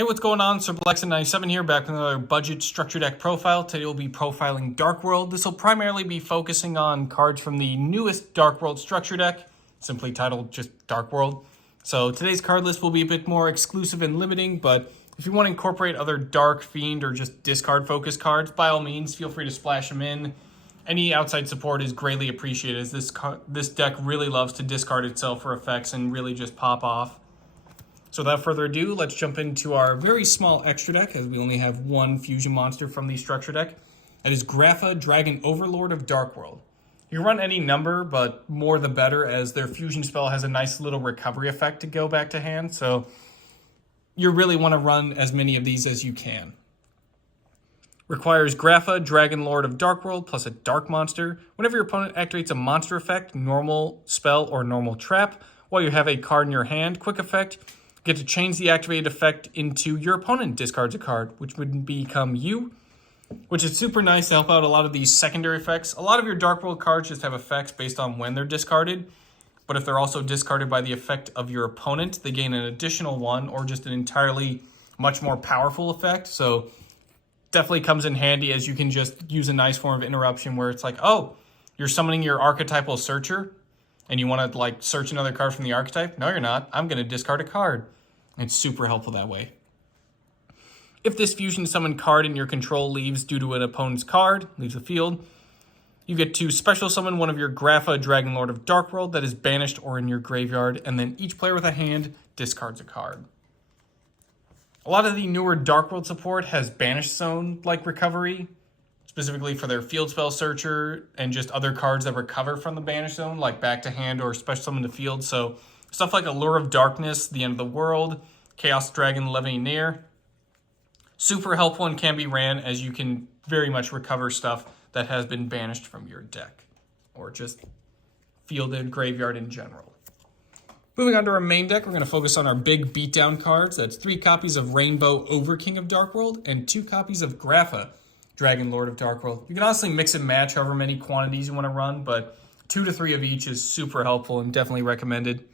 Hey, what's going on? SirBlackson97 here, back with another budget structure deck profile. Today we'll be profiling Dark World. This will primarily be focusing on cards from the newest Dark World structure deck, simply titled just Dark World. So today's card list will be a bit more exclusive and limiting, but if you want to incorporate other Dark, Fiend, or just discard-focused cards, by all means, feel free to splash them in. Any outside support is greatly appreciated, as this deck really loves to discard itself for effects and really just pop off. So without further ado, let's jump into our very small extra deck, as we only have one fusion monster from the structure deck. That is YuGiOh, Dragon Overlord of Dark World. You can run any number, but more the better, as their fusion spell has a nice little recovery effect to go back to hand, so you really want to run as many of these as you can. Requires YuGiOh, Dragon Lord of Dark World, plus a dark monster. Whenever your opponent activates a monster effect, normal spell, or normal trap, while you have a card in your hand, quick effect, you get to change the activated effect into your opponent discards a card, which would become you, which is super nice to help out a lot of these secondary effects. A lot of your Dark World cards just have effects based on when they're discarded, but if they're also discarded by the effect of your opponent, they gain an additional one or just an entirely much more powerful effect. So definitely comes in handy, as you can just use a nice form of interruption where it's like, oh, you're summoning your archetypal searcher, and you want to like search another card from the archetype? No, you're not. I'm going to discard a card. It's super helpful that way. If this fusion summoned card in your control leaves due to an opponent's card, leaves the field, you get to special summon one of your YuGiOh, Dragon Lord of Dark World that is banished or in your graveyard, and then each player with a hand discards a card. A lot of the newer Dark World support has Banish Zone-like recovery, specifically for their Field Spell Searcher and just other cards that recover from the Banish Zone, like Back to Hand or Special Summon to Field. So stuff like Allure of Darkness, The End of the World, Chaos Dragon, Leveling Near. Super helpful and can be ran, as you can very much recover stuff that has been banished from your deck, or just fielded graveyard in general. Moving on to our main deck, we're going to focus on our big beatdown cards. That's 3 copies of Rainbow Overking of Dark World and 2 copies of YuGiOh, Dragon Lord of Dark World. You can honestly mix and match however many quantities you want to run, but 2 to 3 of each is super helpful and definitely recommended.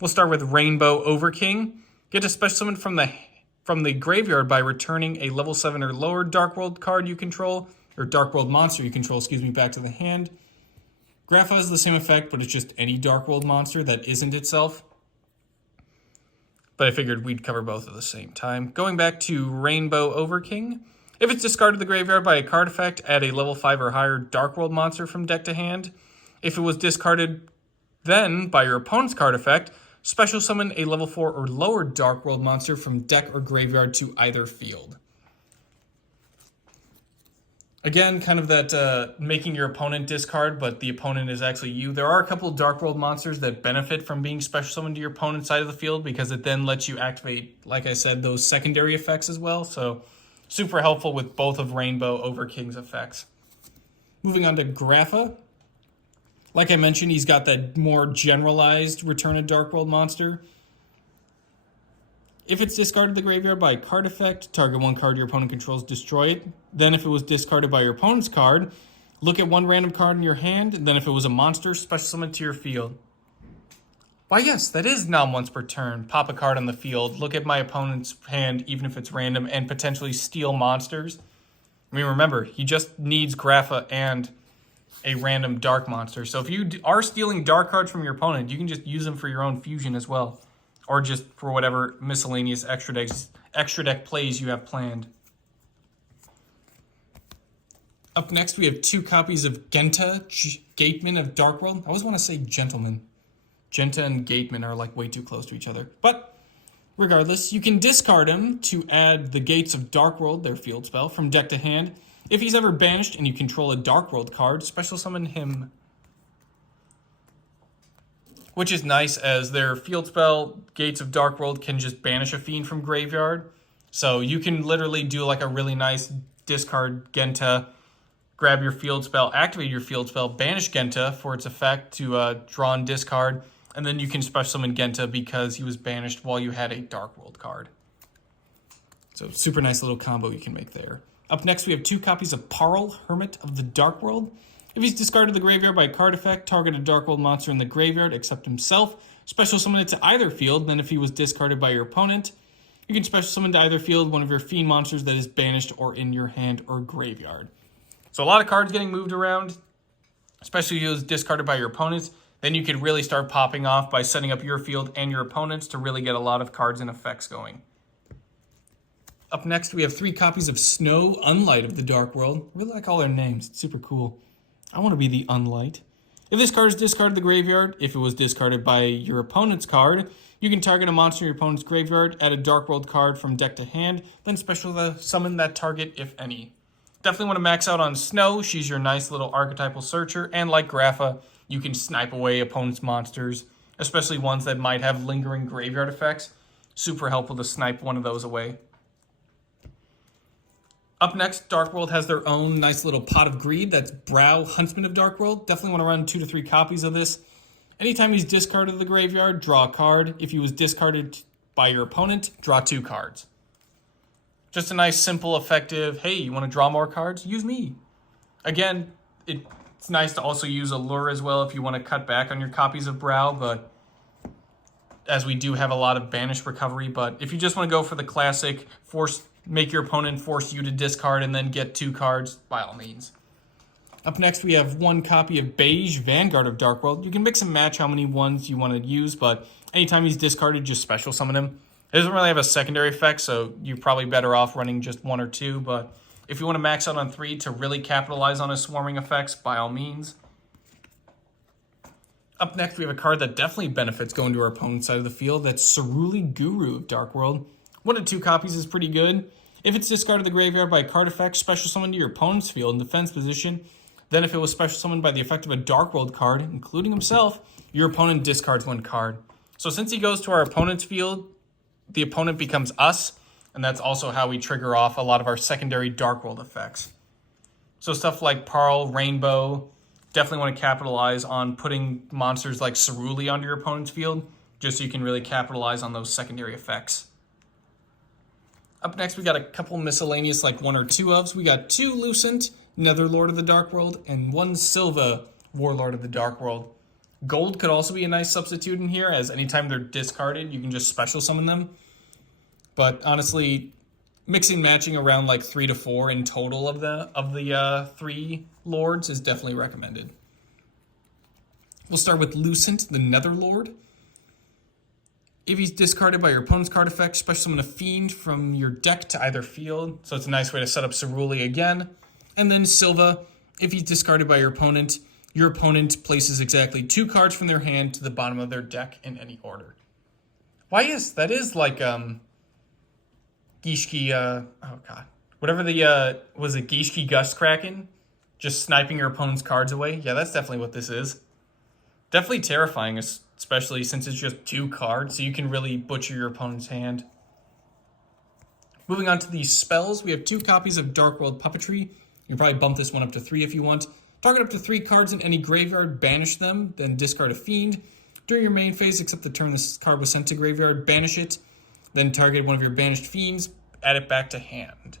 We'll start with Rainbow Overking. Get a special summon from the graveyard by returning a level 7 or lower Dark World card you control, or Dark World monster you control, back to the hand. YuGiOh has the same effect, but it's just any Dark World monster that isn't itself. But I figured we'd cover both at the same time. Going back to Rainbow Overking. If it's discarded the graveyard by a card effect, add a level 5 or higher Dark World monster from deck to hand. If it was discarded then by your opponent's card effect, special summon a level 4 or lower Dark World monster from deck or graveyard to either field. Again, kind of that making your opponent discard, but the opponent is actually you. There are a couple of Dark World monsters that benefit from being special summoned to your opponent's side of the field, because it then lets you activate, like I said, those secondary effects as well. So super helpful with both of Rainbow Overking's effects. Moving on to YuGiOh. Like I mentioned, he's got that more generalized Return of Dark World monster. If it's discarded the graveyard by a card effect, target one card your opponent controls, destroy it. Then if it was discarded by your opponent's card, look at one random card in your hand. Then if it was a monster, special summon it to your field. Why yes, that is nom once per turn. Pop a card on the field, look at my opponent's hand, even if it's random, and potentially steal monsters. I mean, remember, he just needs YuGiOh and a random dark monster. So if you are stealing dark cards from your opponent, you can just use them for your own fusion as well, or just for whatever miscellaneous extra deck plays you have planned. Up next, we have 2 copies of Genta, Gateman of Dark World. I always want to say Gentleman. Genta and Gateman are like way too close to each other. But regardless, you can discard him to add the Gates of Dark World, their field spell, from deck to hand. If he's ever banished and you control a Dark World card, special summon him. Which is nice, as their field spell, Gates of Dark World, can just banish a Fiend from graveyard. So you can literally do like a really nice discard Genta, grab your field spell, activate your field spell, banish Genta for its effect to draw and discard, and then you can special summon Genta because he was banished while you had a Dark World card. So super nice little combo you can make there. Up next, we have 2 copies of Parl, Hermit of the Dark World. If he's discarded the graveyard by a card effect, target a Dark World monster in the graveyard except himself. Special summon it to either field. Then if he was discarded by your opponent, you can special summon to either field one of your Fiend monsters that is banished or in your hand or graveyard. So a lot of cards getting moved around, especially if it was discarded by your opponents. Then you could really start popping off by setting up your field and your opponents to really get a lot of cards and effects going. Up next, we have 3 copies of Snow Unlight of the Dark World. I really like all their names. It's super cool. I want to be the Unlight. If this card is discarded the graveyard, if it was discarded by your opponent's card, you can target a monster in your opponent's graveyard, add a Dark World card from deck to hand, then special summon that target if any. Definitely want to max out on Snow. She's your nice little archetypal searcher, and like Grapha, you can snipe away opponents' monsters, especially ones that might have lingering graveyard effects. Super helpful to snipe one of those away. Up next, Dark World has their own nice little pot of greed. That's Brow, Huntsman of Dark World. Definitely want to run 2 to 3 copies of this. Anytime he's discarded to the graveyard, draw a card. If he was discarded by your opponent, draw 2 cards. Just a nice, simple, effective, hey, you want to draw more cards? Use me. Again, it's nice to also use Allure as well if you want to cut back on your copies of Brow, but as we do have a lot of Banish recovery, but if you just want to go for the classic, make your opponent force you to discard and then get 2 cards, by all means. Up next, we have 1 copy of Beige, Vanguard of Dark World. You can mix and match how many ones you want to use, but anytime he's discarded, just special summon him. It doesn't really have a secondary effect, so you're probably better off running just 1 or 2, but if you want to max out on 3 to really capitalize on his swarming effects, by all means. Up next, we have a card that definitely benefits going to our opponent's side of the field. That's Ceruli Guru of Dark World. 1 to 2 copies is pretty good. If it's discarded to the graveyard by a card effect, special summon to your opponent's field in defense position. Then if it was special summoned by the effect of a Dark World card, including himself, your opponent discards 1 card. So since he goes to our opponent's field, the opponent becomes us, and that's also how we trigger off a lot of our secondary Dark World effects. So stuff like Pearl, Rainbow, definitely want to capitalize on putting monsters like Ceruli onto your opponent's field, just so you can really capitalize on those secondary effects. Up next, we got a couple miscellaneous, like 1 or 2 ofs. We got 2 Lucent, Netherlord of the Dark World, and 1 Silva, Warlord of the Dark World. Gold could also be a nice substitute in here, as anytime they're discarded, you can just special summon them. But honestly, mixing matching around like 3 to 4 in total of the 3 lords is definitely recommended. We'll start with Lucent, the Netherlord. If he's discarded by your opponent's card effect, special summon a Fiend from your deck to either field. So it's a nice way to set up Ceruli again. And then Silva, if he's discarded by your opponent places exactly 2 cards from their hand to the bottom of their deck in any order. Why, yes, that is like Gishki, oh god. Whatever was it Gishki Gust Kraken? Just sniping your opponent's cards away? Yeah, that's definitely what this is. Definitely terrifying, especially since it's just 2 cards, so you can really butcher your opponent's hand. Moving on to these spells, we have 2 copies of Dark World Puppetry. You can probably bump this one up to 3 if you want. Target up to 3 cards in any graveyard, banish them, then discard a Fiend. During your main phase, except the turn this card was sent to graveyard, banish it, then target one of your banished Fiends, add it back to hand.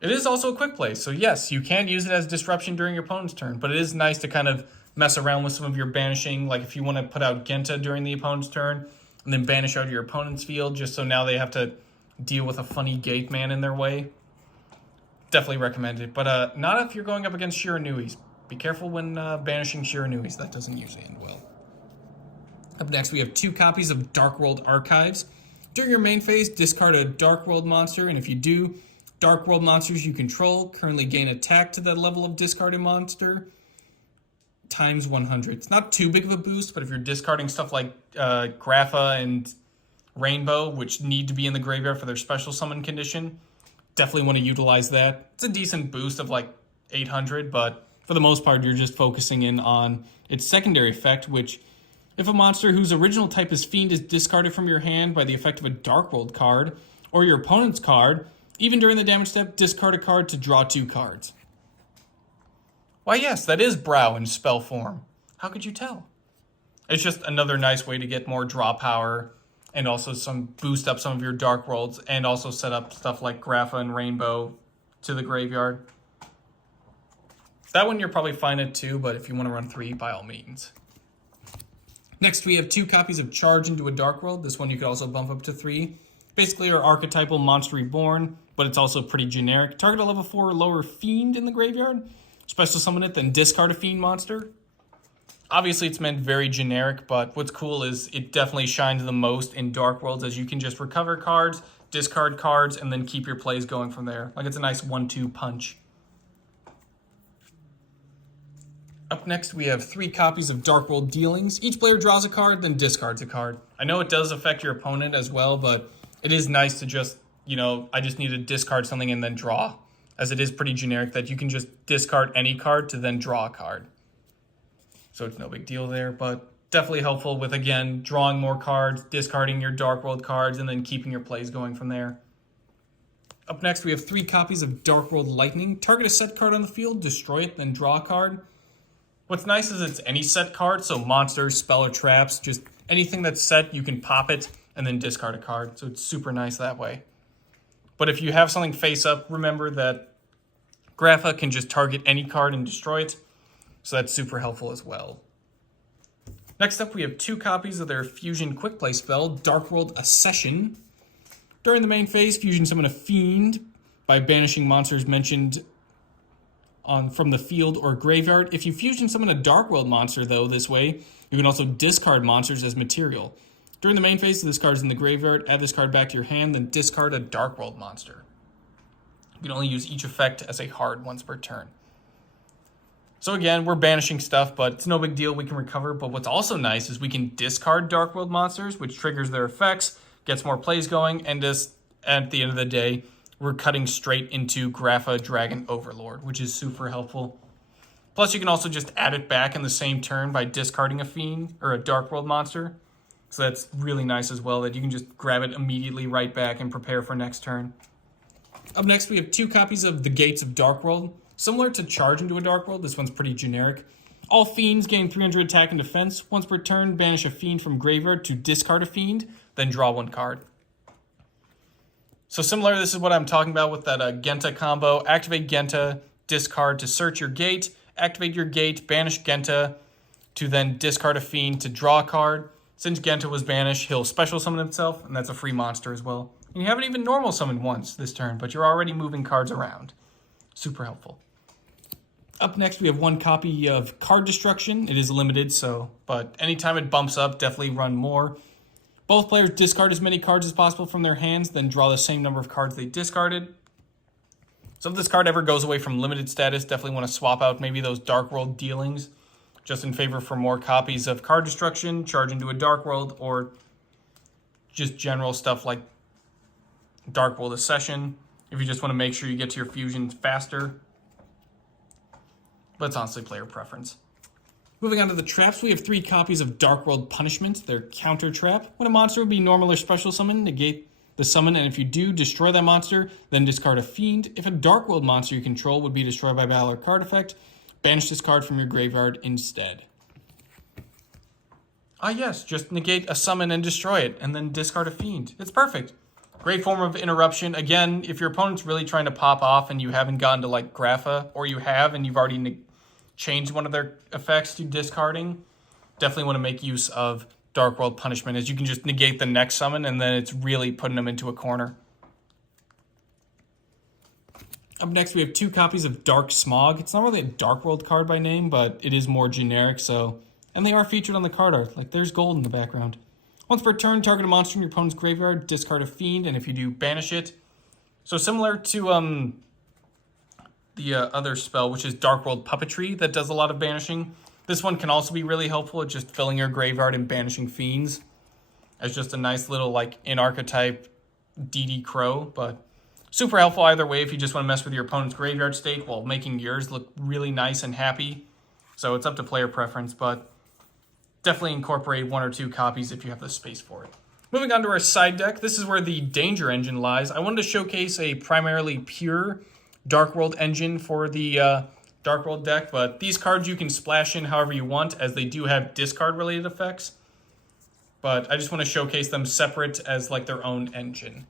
It is also a quick play, so yes, you can use it as disruption during your opponent's turn, but it is nice to kind of mess around with some of your banishing, like if you want to put out Genta during the opponent's turn, and then banish out your opponent's field, just so now they have to deal with a funny gate man in their way. Definitely recommend it, but not if you're going up against Shiranuis. Be careful when banishing Shiranuis. That doesn't usually end well. Up next, we have 2 copies of Dark World Archives. During your main phase, discard a Dark World monster, and if you do, Dark World monsters you control currently gain attack to that level of discarded monster times 100. It's not too big of a boost, but if you're discarding stuff like Grapha and Rainbow, which need to be in the graveyard for their special summon condition, definitely want to utilize that. It's a decent boost of like 800, but for the most part, you're just focusing in on its secondary effect, which if a monster whose original type is Fiend is discarded from your hand by the effect of a Dark World card or your opponent's card, even during the damage step, discard a card to draw 2 cards. Why, yes, that is Brow in spell form. How could you tell? It's just another nice way to get more draw power and also boost up some of your Dark Worlds and also set up stuff like Grapha and Rainbow to the graveyard. That one you're probably fine at 2, but if you want to run 3, by all means. Next, we have 2 copies of Charge into a Dark World. This one you could also bump up to 3. Basically our archetypal Monster Reborn, but it's also pretty generic. Target a level 4 or lower Fiend in the graveyard. Special summon it, then discard a Fiend monster. Obviously it's meant very generic, but what's cool is it definitely shines the most in Dark Worlds, as you can just recover cards, discard cards, and then keep your plays going from there. Like, it's a nice 1-2 punch. Up next, we have 3 copies of Dark World Dealings. Each player draws a card, then discards a card. I know it does affect your opponent as well, but it is nice to just, I just need to discard something and then draw, as it is pretty generic that you can just discard any card to then draw a card. So it's no big deal there, but definitely helpful with, again, drawing more cards, discarding your Dark World cards, and then keeping your plays going from there. Up next, we have 3 copies of Dark World Lightning. Target a set card on the field, destroy it, then draw a card. What's nice is it's any set card, so monsters, spell, or traps, just anything that's set, you can pop it and then discard a card. So it's super nice that way. But if you have something face up, remember that Grapha can just target any card and destroy it. So that's super helpful as well. Next up, we have 2 copies of their Fusion Quick Play spell, Dark World Accession. During the main phase, Fusion summon a Fiend by banishing monsters mentioned from the field or graveyard. If you Fusion summon a Dark World monster, though, this way, you can also discard monsters as material. During the main phase, this card is in the graveyard. Add this card back to your hand, then discard a Dark World monster. You can only use each effect as a hard once per turn. So again, we're banishing stuff, but it's no big deal. We can recover. But what's also nice is we can discard Dark World monsters, which triggers their effects, gets more plays going, and just at the end of the day, we're cutting straight into Grapha Dragon Overlord, which is super helpful. Plus, you can also just add it back in the same turn by discarding a Fiend or a Dark World monster. So that's really nice as well, that you can just grab it immediately right back and prepare for next turn. Up next, we have 2 copies of the Gates of Dark World. Similar to Charge into a Dark World, this one's pretty generic. All Fiends gain 300 attack and defense. Once per turn, banish a Fiend from graveyard to discard a Fiend, then draw 1 card. So similar, this is what I'm talking about with that Genta combo. Activate Genta, discard to search your gate. Activate your gate, banish Genta to then discard a Fiend to draw a card. Since Genta was banished, he'll special summon himself, and that's a free monster as well. And you haven't even normal summoned once this turn, but you're already moving cards around. Super helpful. Up next, we have 1 copy of Card Destruction. It is limited, but anytime it bumps up, definitely run more. Both players discard as many cards as possible from their hands, then draw the same number of cards they discarded. So if this card ever goes away from limited status, definitely want to swap out maybe those Dark World Dealings, just in favor for more copies of Card Destruction, Charge into a Dark World, or just general stuff like Dark World Accession, if you just want to make sure you get to your fusions faster. But it's honestly player preference. Moving on to the traps, we have 3 copies of Dark World Punishment, their counter trap. When a monster would be normal or special summon, negate the summon, and if you do, destroy that monster, then discard a Fiend. If a Dark World monster you control would be destroyed by battle or card effect, banish this card from your graveyard instead. Ah yes, just negate a summon and destroy it, and then discard a Fiend. It's perfect. Great form of interruption. Again, if your opponent's really trying to pop off and you haven't gotten to like Grapha, or you have and you've already changed one of their effects to discarding, definitely want to make use of Dark World Punishment, as you can just negate the next summon and then it's really putting them into a corner. Up next, we have 2 copies of Dark Smog. It's not really a Dark World card by name, but it is more generic, and they are featured on the card art. Like, there's gold in the background. Once per turn, target a monster in your opponent's graveyard, discard a Fiend, and if you do, banish it. So similar to the other spell, which is Dark World Puppetry, that does a lot of banishing. This one can also be really helpful at just filling your graveyard and banishing Fiends, as just a nice little, like, in-archetype DD Crow, but super helpful either way if you just want to mess with your opponent's graveyard state while making yours look really nice and happy. So it's up to player preference, but definitely incorporate 1 or 2 copies if you have the space for it. Moving on to our side deck, this is where the Danger Engine lies. I wanted to showcase a primarily pure Dark World engine for the Dark World deck, but these cards you can splash in however you want, as they do have discard-related effects. But I just want to showcase them separate as like their own engine.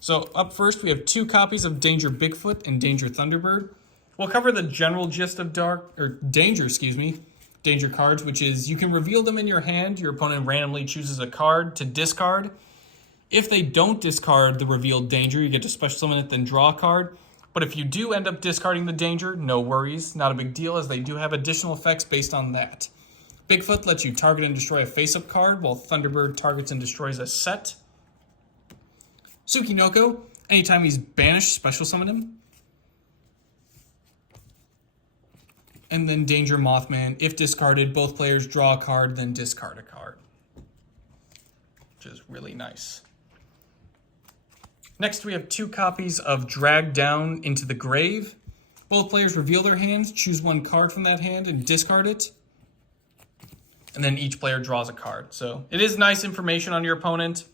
So up first, we have 2 copies of Danger Bigfoot and Danger Thunderbird. We'll cover the general gist of Danger cards, which is you can reveal them in your hand. Your opponent randomly chooses a card to discard. If they don't discard the revealed danger, you get to special summon it, then draw a card. But if you do end up discarding the danger, no worries, not a big deal, as they do have additional effects based on that. Bigfoot lets you target and destroy a face-up card, while Thunderbird targets and destroys a set. Tsukinoko, anytime he's banished, special summon him. And then Danger Mothman, if discarded, both players draw a card, then discard a card. Which is really nice. Next, we have 2 copies of Drag Down into the Grave. Both players reveal their hands, choose 1 card from that hand, and discard it. And then each player draws a card. So it is nice information on your opponent.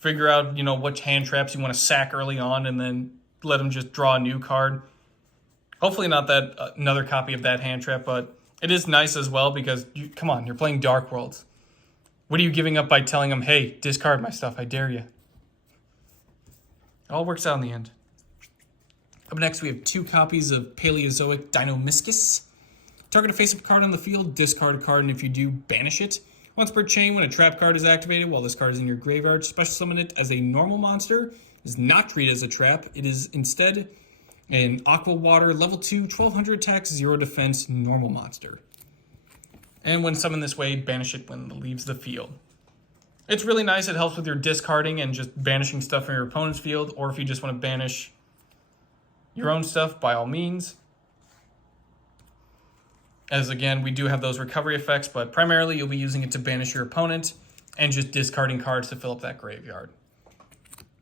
Figure out, which hand traps you want to sack early on, and then let them just draw a new card. Hopefully not that another copy of that hand trap, but it is nice as well because, come on, you're playing Dark Worlds. What are you giving up by telling them, hey, discard my stuff, I dare you? It all works out in the end. Up next, we have 2 copies of Paleozoic Dino Misc. Target a face-up card on the field, discard a card, and if you do, banish it. Once per chain, when a trap card is activated while this card is in your graveyard, special summon it as a normal monster. It is not treated as a trap. It is instead an Aqua Water level 2, 1200 attack, 0 defense, normal monster. And when summoned this way, banish it when it leaves the field. It's really nice. It helps with your discarding and just banishing stuff from your opponent's field, or if you just want to banish your own stuff, by all means. As again, we do have those recovery effects, but primarily you'll be using it to banish your opponent and just discarding cards to fill up that graveyard.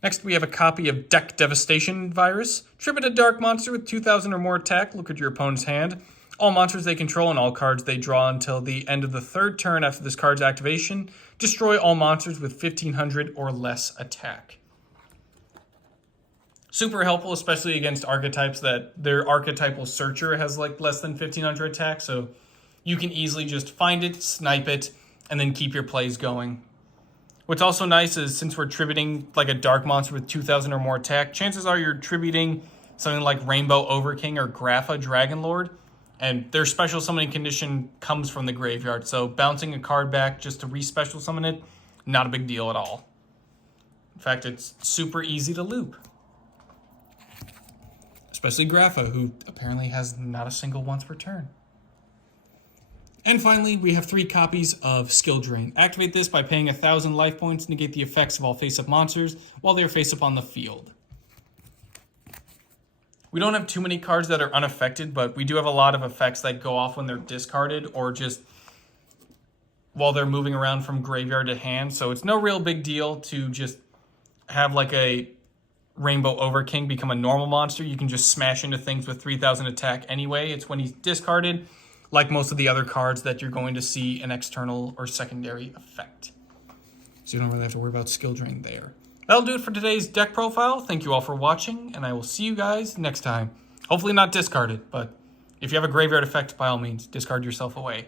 Next, we have a copy of Deck Devastation Virus. Tribute a dark monster with 2,000 or more attack. Look at your opponent's hand. All monsters they control and all cards they draw until the end of the 3rd turn after this card's activation. Destroy all monsters with 1,500 or less attack. Super helpful, especially against archetypes that their archetypal searcher has like less than 1,500 attack. So you can easily just find it, snipe it, and then keep your plays going. What's also nice is since we're tributing like a dark monster with 2,000 or more attack, chances are you're tributing something like Rainbow Overking or Grapha Dragonlord, and their special summoning condition comes from the graveyard. So bouncing a card back just to re-special summon it, not a big deal at all. In fact, it's super easy to loop. Especially Grapha, who apparently has not a single once per turn. And finally, we have 3 copies of Skill Drain. Activate this by paying 1,000 life points, negate the effects of all face-up monsters while they are face-up on the field. We don't have too many cards that are unaffected, but we do have a lot of effects that go off when they're discarded or just while they're moving around from graveyard to hand. So it's no real big deal to just have like a Rainbow Overking become a normal monster. You can just smash into things with 3,000 attack anyway. It's when he's discarded, like most of the other cards, that you're going to see an external or secondary effect. So you don't really have to worry about skill drain there. That'll do it for today's deck profile. Thank you all for watching, and I will see you guys next time. Hopefully not discarded, but if you have a graveyard effect, by all means, discard yourself away.